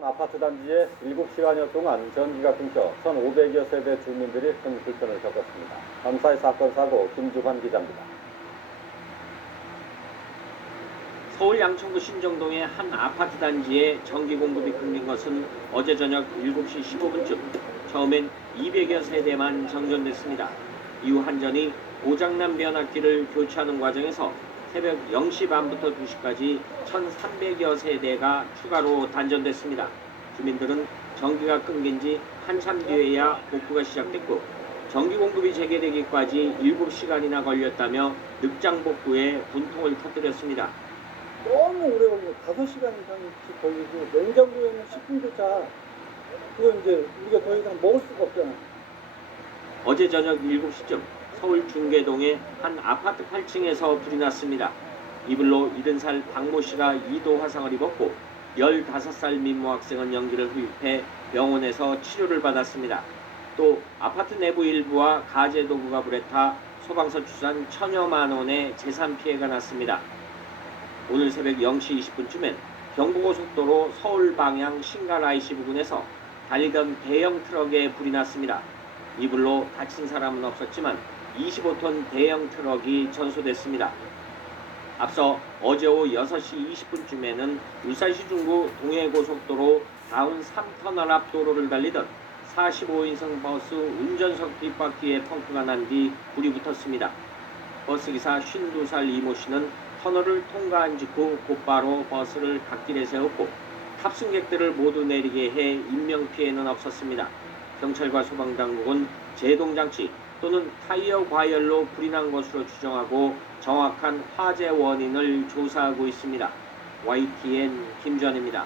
한 아파트 단지에 7시간여 동안 전기가 끊겨 1,500여 세대 주민들이 큰 불편을 겪었습니다. 밤사이 사건 사고 김주환 기자입니다. 서울 양천구 신정동의 한 아파트 단지에 전기 공급이 끊긴 것은 어제 저녁 7시 15분쯤 처음엔 200여 세대만 정전됐습니다. 이후 한전이 고장난 변압기를 교체하는 과정에서 새벽 0시 반부터 2시까지 1,300여 세대가 추가로 단전됐습니다. 주민들은 전기가 끊긴 지 한참 뒤에야 복구가 시작됐고 전기 공급이 재개되기까지 7시간이나 걸렸다며 늑장 복구에 분통을 터뜨렸습니다. 너무 오래 걸리고 5시간 이상씩 걸리고 냉장고에는 10분조차 그거 이제 우리가 더 이상 먹을 수가 없잖아. 어제 저녁 7시쯤 서울 중계동의 한 아파트 8층에서 불이 났습니다. 이불로 70살 박모 씨가 2도 화상을 입었고 15살 민모 학생은 연기를 흡입해 병원에서 치료를 받았습니다. 또 아파트 내부 일부와 가재 도구가 불에 타 소방서 추산 1,000여만 원의 재산 피해가 났습니다. 오늘 새벽 0시 20분쯤엔 경부고속도로 서울 방향 신갈 IC 부근에서 달리던 대형 트럭에 불이 났습니다. 이불로 다친 사람은 없었지만 25톤 대형 트럭이 전소됐습니다. 앞서 어제 오후 6시 20분쯤에는 울산시 중구 동해고속도로 다운 3터널 앞 도로를 달리던 45인승 버스 운전석 뒷바퀴에 펑크가 난 뒤 불이 붙었습니다. 버스기사 52살 이모 씨는 터널을 통과한 직후 곧바로 버스를 갓길에 세웠고 탑승객들을 모두 내리게 해 인명피해는 없었습니다. 경찰과 소방당국은 제동장치 또는 타이어 과열로 불이 난 것으로 추정하고 정확한 화재 원인을 조사하고 있습니다. YTN 김주환입니다.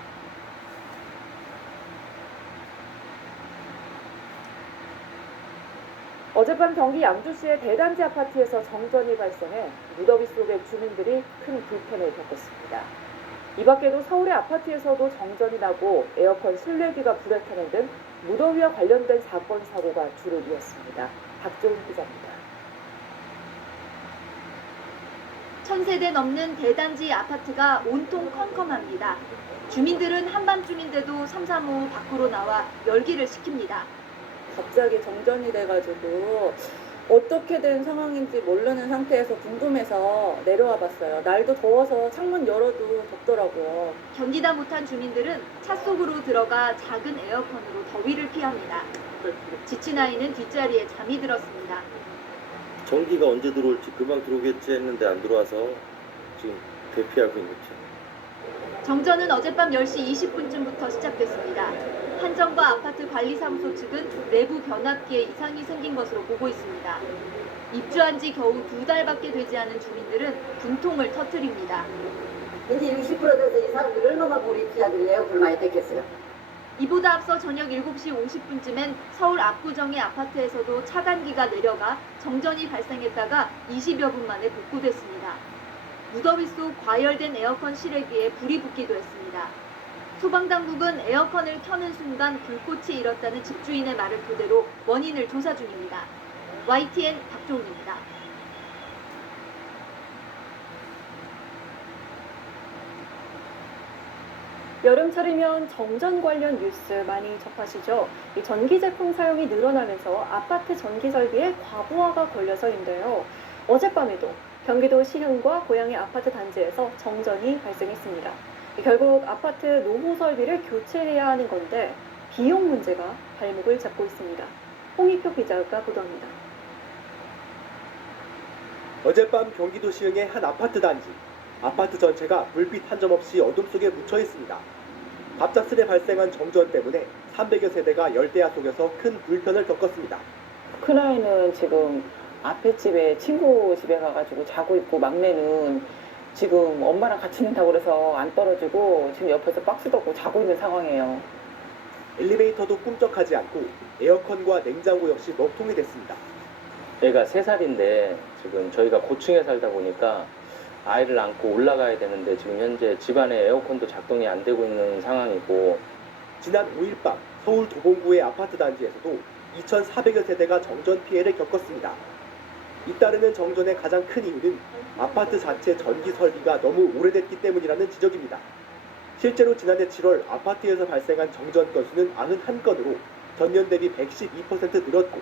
어젯밤 경기 양주시의 대단지 아파트에서 정전이 발생해 무더위 속에 주민들이 큰 불편을 겪었습니다. 이 밖에도 서울의 아파트에서도 정전이 나고 에어컨 실내기가 불에 타는 등 무더위와 관련된 사건, 사고가 주를 이었습니다. 박종훈 기자입니다. 1,000세대 넘는 대단지 아파트가 온통 컴컴합니다. 주민들은 한밤중인데도 삼삼오오 밖으로 나와 열기를 식힙니다. 갑자기 정전이 돼가지고 어떻게 된 상황인지 모르는 상태에서 궁금해서 내려와 봤어요. 날도 더워서 창문 열어도 덥더라고요. 견디다 못한 주민들은 차 속으로 들어가 작은 에어컨으로 더위를 피합니다. 지친 아이는 뒷자리에 잠이 들었습니다. 전기가 언제 들어올지 금방 들어오겠지 했는데 안 들어와서 지금 대피하고 있는 중. 정전은 어젯밤 10시 20분쯤부터 시작됐습니다. 한전과 아파트 관리사무소 측은 내부 변압기에 이상이 생긴 것으로 보고 있습니다. 입주한 지 겨우 2달밖에 되지 않은 주민들은 분통을 터뜨립니다. 이제 60% 돼서 이 사람들이 얼마나 우리 피아들이 에어컨을 많이 뺐겠어요. 이보다 앞서 저녁 7시 50분쯤엔 서울 압구정의 아파트에서도 차단기가 내려가 정전이 발생했다가 20여 분 만에 복구됐습니다. 무더위 속 과열된 에어컨 실외기에 불이 붙기도 했습니다. 소방당국은 에어컨을 켜는 순간 불꽃이 일었다는 집주인의 말을 토대로 원인을 조사 중입니다. YTN 박종훈입니다. 여름철이면 정전 관련 뉴스 많이 접하시죠? 이 전기 제품 사용이 늘어나면서 아파트 전기 설비에 과부하가 걸려서인데요. 어젯밤에도 경기도 시흥과 고양이 아파트 단지에서 정전이 발생했습니다. 결국 아파트 노후 설비를 교체해야 하는 건데 비용 문제가 발목을 잡고 있습니다. 홍익표 기자가 보도합니다. 어젯밤 경기도 시흥의 한 아파트 단지. 아파트 전체가 불빛 한 점 없이 어둠 속에 묻혀 있습니다. 갑작스레 발생한 정전 때문에 300여 세대가 열대야 속에서 큰 불편을 겪었습니다. 큰아이는 지금 앞에 집에 친구 집에 가가지고 자고 있고 막내는 지금 엄마랑 같이 있는다고 그래서 안 떨어지고 지금 옆에서 박스도 없고 자고 있는 상황이에요. 엘리베이터도 꿈쩍하지 않고 에어컨과 냉장고 역시 먹통이 됐습니다. 애가 3살인데 지금 저희가 고층에 살다 보니까 아이를 안고 올라가야 되는데 지금 현재 집안에 에어컨도 작동이 안 되고 있는 상황이고, 지난 5일 밤 서울 도봉구의 아파트 단지에서도 2,400여 세대가 정전 피해를 겪었습니다. 잇따르는 정전의 가장 큰 이유는 아파트 자체 전기 설비가 너무 오래됐기 때문이라는 지적입니다. 실제로 지난해 7월 아파트에서 발생한 정전 건수는 91건으로 전년 대비 112% 늘었고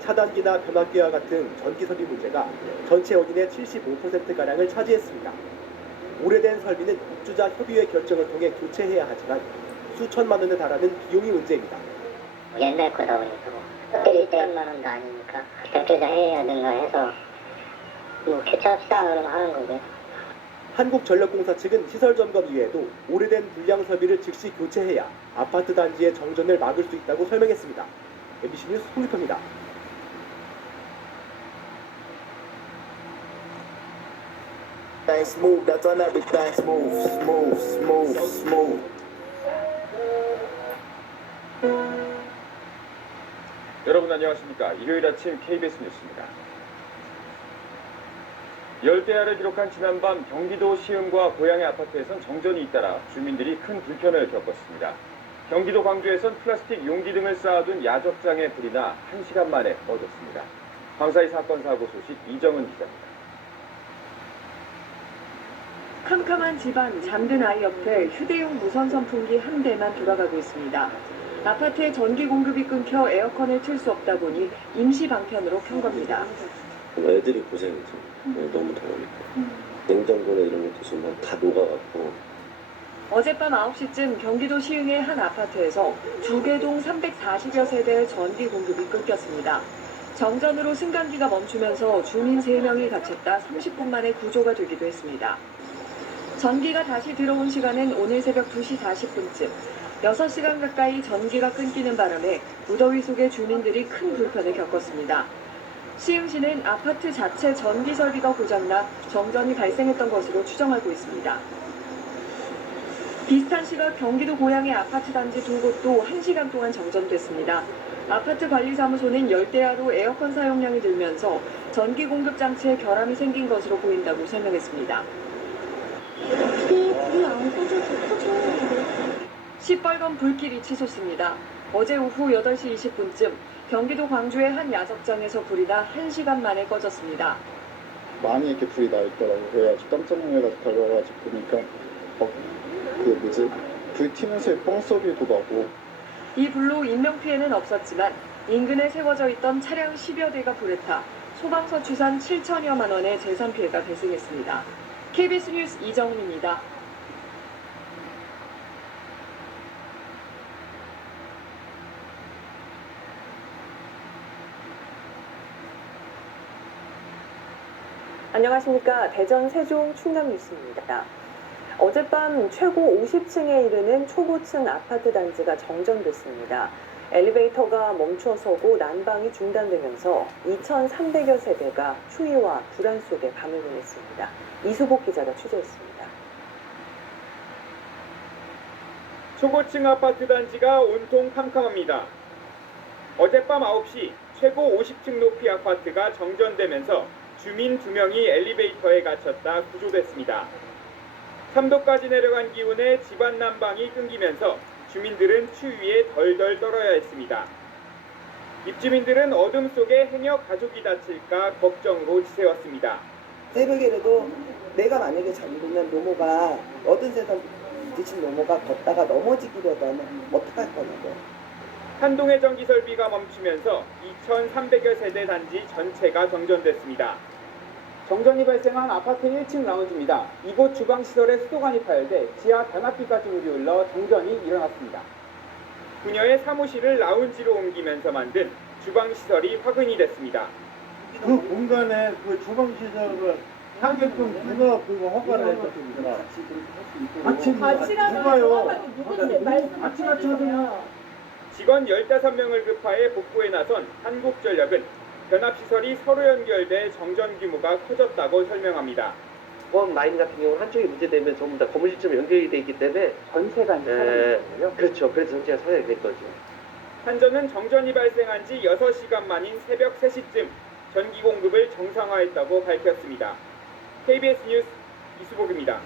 차단기나 변압기와 같은 전기 설비 문제가 전체 원인의 75%가량을 차지했습니다. 오래된 설비는 입주자 협의회 결정을 통해 교체해야 하지만 수천만 원에 달하는 비용이 문제입니다. 옛날 거다 보니까 특별히 100만 원도 아니니까 교체해야 된다 해서 뭐 교체합시다 그러면 하는 거고요. 한국전력공사 측은 시설 점검 이외에도 오래된 불량 설비를 즉시 교체해야 아파트 단지의 정전을 막을 수 있다고 설명했습니다. MBC 뉴스 홍익표입니다. Smooth, that's on everything. Smooth, smooth, smooth, smooth. 여러분 안녕하십니까? 일요일 아침 KBS 뉴스입니다. 열대야를 기록한 지난밤 경기도 시흥과 고양의 아파트에선 정전이 잇따라 주민들이 큰 불편을 겪었습니다. 경기도 광주에선 플라스틱 용기 등을 쌓아둔 야적장에 불이 나 1시간 만에 꺼졌습니다. 광사의 사건 사고 소식 이정은 기자입니다. 캄캄한 집안 잠든 아이 옆에 휴대용 무선 선풍기 한 대만 돌아가고 있습니다. 아파트에 전기 공급이 끊겨 에어컨을 틀 수 없다 보니 임시 방편으로 켠 겁니다. 애들이 고생이죠. 너무 더우니까. 냉장고나 이런 것도 지금 다 녹아갖고. 어젯밤 9시쯤 경기도 시흥의 한 아파트에서 주계동 340여 세대의 전기 공급이 끊겼습니다. 정전으로 승강기가 멈추면서 주민 3명이 다쳤다 30분 만에 구조가 되기도 했습니다. 전기가 다시 들어온 시간은 오늘 새벽 2시 40분쯤. 6시간 가까이 전기가 끊기는 바람에 무더위 속에 주민들이 큰 불편을 겪었습니다. 시흥시는 아파트 자체 전기 설비가 고장나 정전이 발생했던 것으로 추정하고 있습니다. 비슷한 시각 경기도 고양의 아파트 단지 2곳도 1시간 동안 정전됐습니다. 아파트 관리사무소는 열대야로 에어컨 사용량이 늘면서 전기 공급 장치에 결함이 생긴 것으로 보인다고 설명했습니다. 불이 안 꺼져서 터졌는데. 시뻘건 불길이 치솟습니다. 어제 오후 8시 20분쯤 경기도 광주의 한 야적장에서 불이 나 1시간 만에 꺼졌습니다. 많이 이렇게 불이 나 있더라고요. 그래가지고 깜짝 놀라서 달려와가지고 보니까 불 튀면서 뻥소리도 나고. 이 불로 인명피해는 없었지만 인근에 세워져 있던 차량 10여 대가 불에 타 소방서 추산 7천여만 원의 재산 피해가 발생했습니다. KBS 뉴스 이정훈입니다. 안녕하십니까. 대전 세종 충남 뉴스입니다. 어젯밤 최고 50층에 이르는 초고층 아파트 단지가 정전됐습니다. 엘리베이터가 멈춰서고 난방이 중단되면서 2,300여 세대가 추위와 불안 속에 밤을 보냈습니다. 이수복 기자가 취재했습니다. 초고층 아파트 단지가 온통 캄캄합니다. 어젯밤 9시 최고 50층 높이 아파트가 정전되면서 주민 2명이 엘리베이터에 갇혔다 구조됐습니다. 3도까지 내려간 기온에 집안 난방이 끊기면서 주민들은 추위에 덜덜 떨어야 했습니다. 입주민들은 어둠 속에 행여 가족이 다칠까 걱정으로 지새웠습니다. 새벽에라도 내가 만약에 잠들면 노모가 83살 드신 노모가 걷다가 넘어지기라도 하면 어떡할 거냐고. 한동의 전기 설비가 멈추면서 2,300여 세대 단지 전체가 정전됐습니다. 정전이 발생한 아파트 1층 라운지입니다. 이곳 주방시설에 수도관이 파열돼 지하 변압기까지 물이 흘러 정전이 일어났습니다. 부녀의 사무실을 라운지로 옮기면서 만든 주방시설이 화근이 됐습니다. 그 공간에 그 주방시설을 하게끔 누가 그거 허가를 해줬습니다. 같이 하세요. 직원 15명을 급파해 복구에 나선 한국전력은 변압시설이 서로 연결돼 정전 규모가 커졌다고 설명합니다. 보험 라인 같은 경우는 한쪽이 문제되면 전부 다 고무실처럼 연결이 돼 있기 때문에 전체가 사라졌어요? 그렇죠. 그래서 전체가 사라지게 된 거죠. 한전은 정전이 발생한 지 6시간 만인 새벽 3시쯤 전기 공급을 정상화했다고 밝혔습니다. KBS 뉴스 이수복입니다.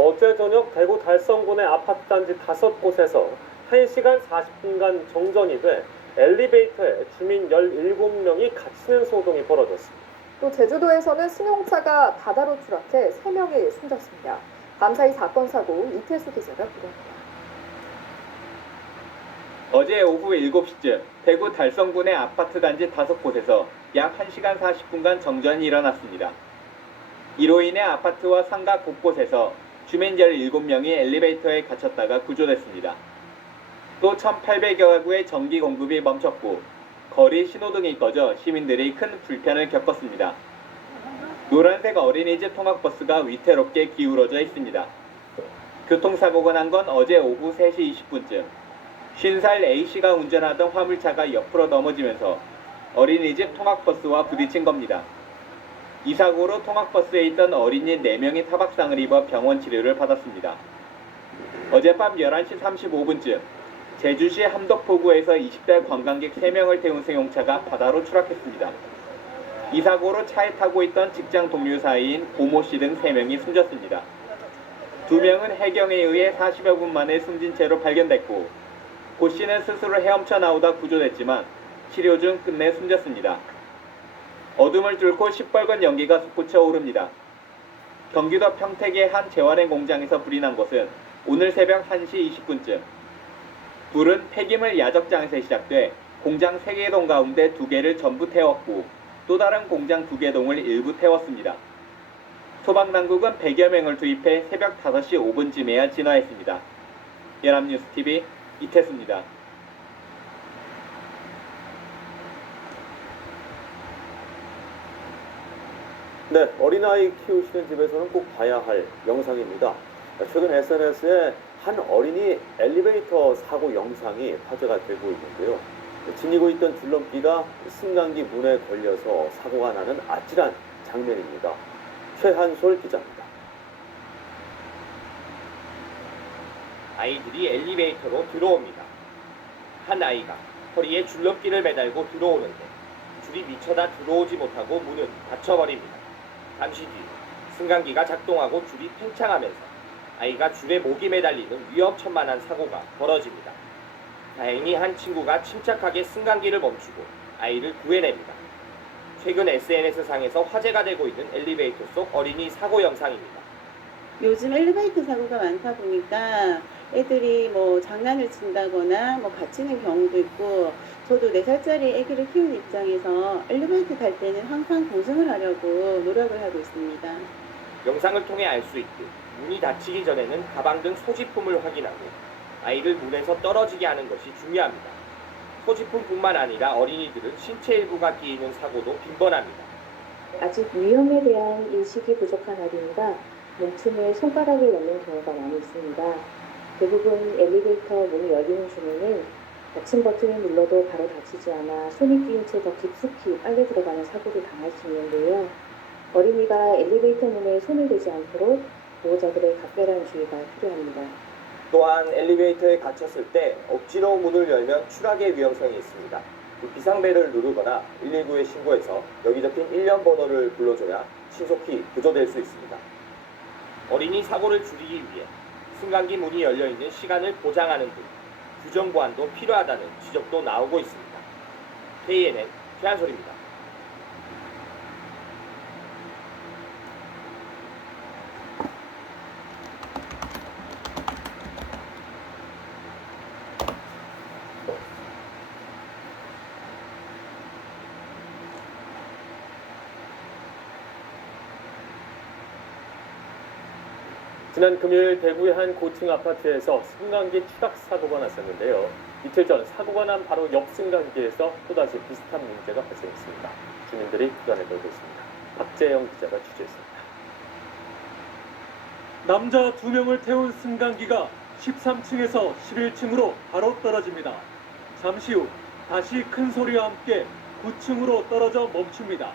어제 저녁 대구 달성군의 아파트 단지 5곳에서 1시간 40분간 정전이 돼 엘리베이터에 주민 17명이 갇히는 소동이 벌어졌습니다. 또 제주도에서는 승용차가 바다로 추락해 3명이 숨졌습니다. 밤사이 사건 사고 이태수 기자가 보도합니다. 어제 오후 7시쯤 대구 달성군의 아파트 단지 5곳에서 약 1시간 40분간 정전이 일어났습니다. 이로 인해 아파트와 상가 곳곳에서 주민 17명이 엘리베이터에 갇혔다가 구조됐습니다. 또 1,800여 가구의 전기 공급이 멈췄고 거리 신호등이 꺼져 시민들이 큰 불편을 겪었습니다. 노란색 어린이집 통학버스가 위태롭게 기울어져 있습니다. 교통사고가 난 건 어제 오후 3시 20분쯤 50살 A씨가 운전하던 화물차가 옆으로 넘어지면서 어린이집 통학버스와 부딪힌 겁니다. 이 사고로 통학버스에 있던 어린이 4명이 타박상을 입어 병원 치료를 받았습니다. 어젯밤 11시 35분쯤 제주시 함덕포구에서 20대 관광객 3명을 태운 승용차가 바다로 추락했습니다. 이 사고로 차에 타고 있던 직장 동료 사이인 고모 씨 등 3명이 숨졌습니다. 2명은 해경에 의해 40여 분 만에 숨진 채로 발견됐고 고 씨는 스스로 헤엄쳐 나오다 구조됐지만 치료 중 끝내 숨졌습니다. 어둠을 뚫고 시뻘건 연기가 솟구쳐 오릅니다. 경기도 평택의 한 재활용 공장에서 불이 난 것은 오늘 새벽 1시 20분쯤. 불은 폐기물 야적장에서 시작돼 공장 3개 동 가운데 2개를 전부 태웠고 또 다른 공장 2개 동을 일부 태웠습니다. 소방당국은 100여 명을 투입해 새벽 5시 5분쯤에야 진화했습니다. 연합뉴스TV 이태수입니다. 네, 어린아이 키우시는 집에서는 꼭 봐야 할 영상입니다. 최근 SNS에 한 어린이 엘리베이터 사고 영상이 화제가 되고 있는데요. 지니고 있던 줄넘기가 승강기 문에 걸려서 사고가 나는 아찔한 장면입니다. 최한솔 기자입니다. 아이들이 엘리베이터로 들어옵니다. 한 아이가 허리에 줄넘기를 매달고 들어오는데 줄이 미쳐다 들어오지 못하고 문은 닫혀버립니다. 잠시 뒤 승강기가 작동하고 줄이 팽창하면서 아이가 줄에 목이 매달리는 위험천만한 사고가 벌어집니다. 다행히 한 친구가 침착하게 승강기를 멈추고 아이를 구해냅니다. 최근 SNS상에서 화제가 되고 있는 엘리베이터 속 어린이 사고 영상입니다. 요즘 엘리베이터 사고가 많다 보니까 애들이 뭐 장난을 친다거나 뭐 다치는 경우도 있고, 저도 4살짜리 아기를 키우는 입장에서 엘리베이터 탈 때는 항상 보증을 하려고 노력을 하고 있습니다. 영상을 통해 알 수 있듯 문이 닫히기 전에는 가방 등 소지품을 확인하고 아이를 문에서 떨어지게 하는 것이 중요합니다. 소지품뿐만 아니라 어린이들은 신체 일부가 끼이는 사고도 빈번합니다. 아직 위험에 대한 인식이 부족한 어린이가 문틈에 손가락을 넣는 경우가 많이 있습니다. 대부분 엘리베이터 문이 열리는 중에는 닫힌 버튼을 눌러도 바로 닫히지 않아 손이 끼인 채 더 깊숙이 빨려 들어가는 사고를 당할 수 있는데요. 어린이가 엘리베이터 문에 손을 대지 않도록 보호자들의 각별한 주의가 필요합니다. 또한 엘리베이터에 갇혔을 때 억지로 문을 열면 추락의 위험성이 있습니다. 비상벨을 누르거나 119에 신고해서 여기 적힌 1년 번호를 불러줘야 신속히 구조될 수 있습니다. 어린이 사고를 줄이기 위해 승강기 문이 열려있는 시간을 보장하는 등 규정 보완도 필요하다는 지적도 나오고 있습니다. KNN 최한솔입니다. 지난 금요일 대구의 한 고층 아파트에서 승강기 추락 사고가 났었는데요. 이틀 전 사고가 난 바로 옆 승강기에서 또다시 비슷한 문제가 발생했습니다. 주민들이 불안에 떨고 있습니다. 박재영 기자가 취재했습니다. 남자 2명을 태운 승강기가 13층에서 11층으로 바로 떨어집니다. 잠시 후 다시 큰 소리와 함께 9층으로 떨어져 멈춥니다.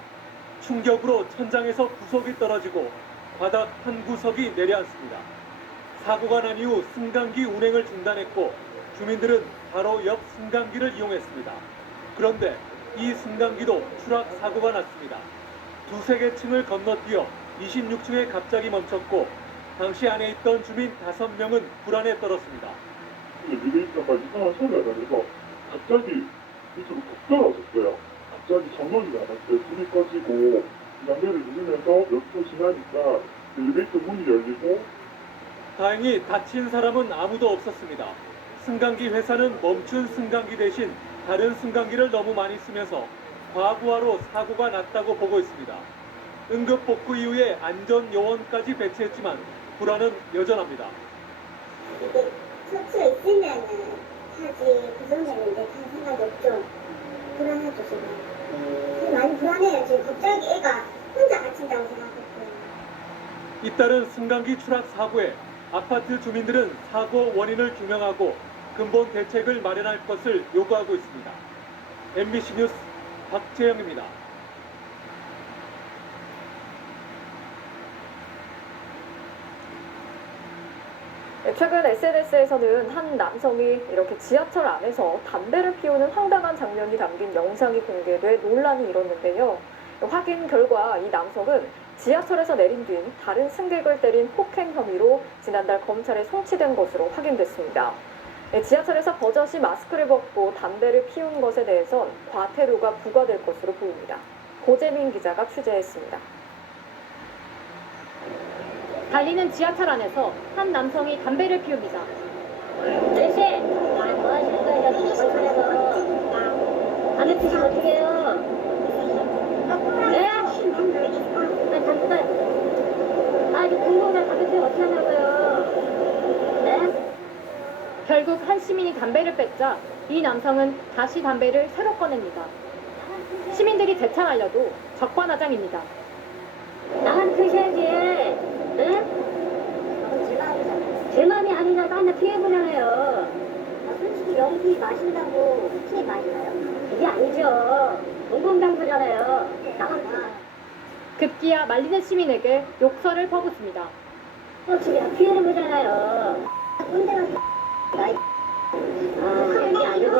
충격으로 천장에서 구석이 떨어지고 바닥 한 구석이 내려앉습니다. 사고가 난 이후 승강기 운행을 중단했고 주민들은 바로 옆 승강기를 이용했습니다. 그런데 이 승강기도 추락 사고가 났습니다. 두세 개 층을 건너뛰어 26층에 갑자기 멈췄고 당시 안에 있던 주민 5명은 불안에 떨었습니다. 엘리베이터가 이상한 소리가 나면서 갑자기 밑으로 툭 떨어졌어요. 갑자기 전원이 나갔어요. 불이 꺼지고 비상벨을 누르면서 몇 초 지나니까 엘리베이터 문이 열리고 다행히 다친 사람은 아무도 없었습니다. 승강기 회사는 멈춘 승강기 대신 다른 승강기를 너무 많이 쓰면서 과부하로 사고가 났다고 보고 있습니다. 응급 복구 이후에 안전 요원까지 배치했지만 불안은 여전합니다. 이게 처치가 있으면은 하지 부정되는데 그런 생각이 없죠. 불안하죠 지금. 많이 불안해요 지금. 갑자기 애가 혼자 갇힌다고 생각했어요. 잇따른 승강기 추락 사고에 아파트 주민들은 사고 원인을 규명하고 근본 대책을 마련할 것을 요구하고 있습니다. MBC 뉴스 박재영입니다. 최근 SNS에서는 한 남성이 이렇게 지하철 안에서 담배를 피우는 황당한 장면이 담긴 영상이 공개돼 논란이 일었는데요. 확인 결과 이 남성은 지하철에서 내린 뒤 다른 승객을 때린 폭행 혐의로 지난달 검찰에 송치된 것으로 확인됐습니다. 지하철에서 버젓이 마스크를 벗고 담배를 피운 것에 대해선 과태료가 부과될 것으로 보입니다. 고재민 기자가 취재했습니다. 달리는 지하철 안에서 한 남성이 담배를 피웁니다. 아저씨! 뭐 하시는 거예요? 지하철에서 담배 피시면 어떻게 해요? 네? 아니 공공장 담배 피우면 어떻게 하냐고요? 네? 결국 한 시민이 담배를 뺐자 이 남성은 다시 담배를 새로 꺼냅니다. 시민들이 재창하려도 적반하장입니다. 나만 피셔야지. 네? 제 마음이 아니라 딴 데 피해보냐고요. 솔직히 연기 마신다고 피해 많이 나요? 그게 아니죠. 공공장소잖아요. 나만 급기야 말리는 시민에게 욕설을 퍼붓습니다. 지금 피해는 거잖아요. 꼰대가 그게 아니고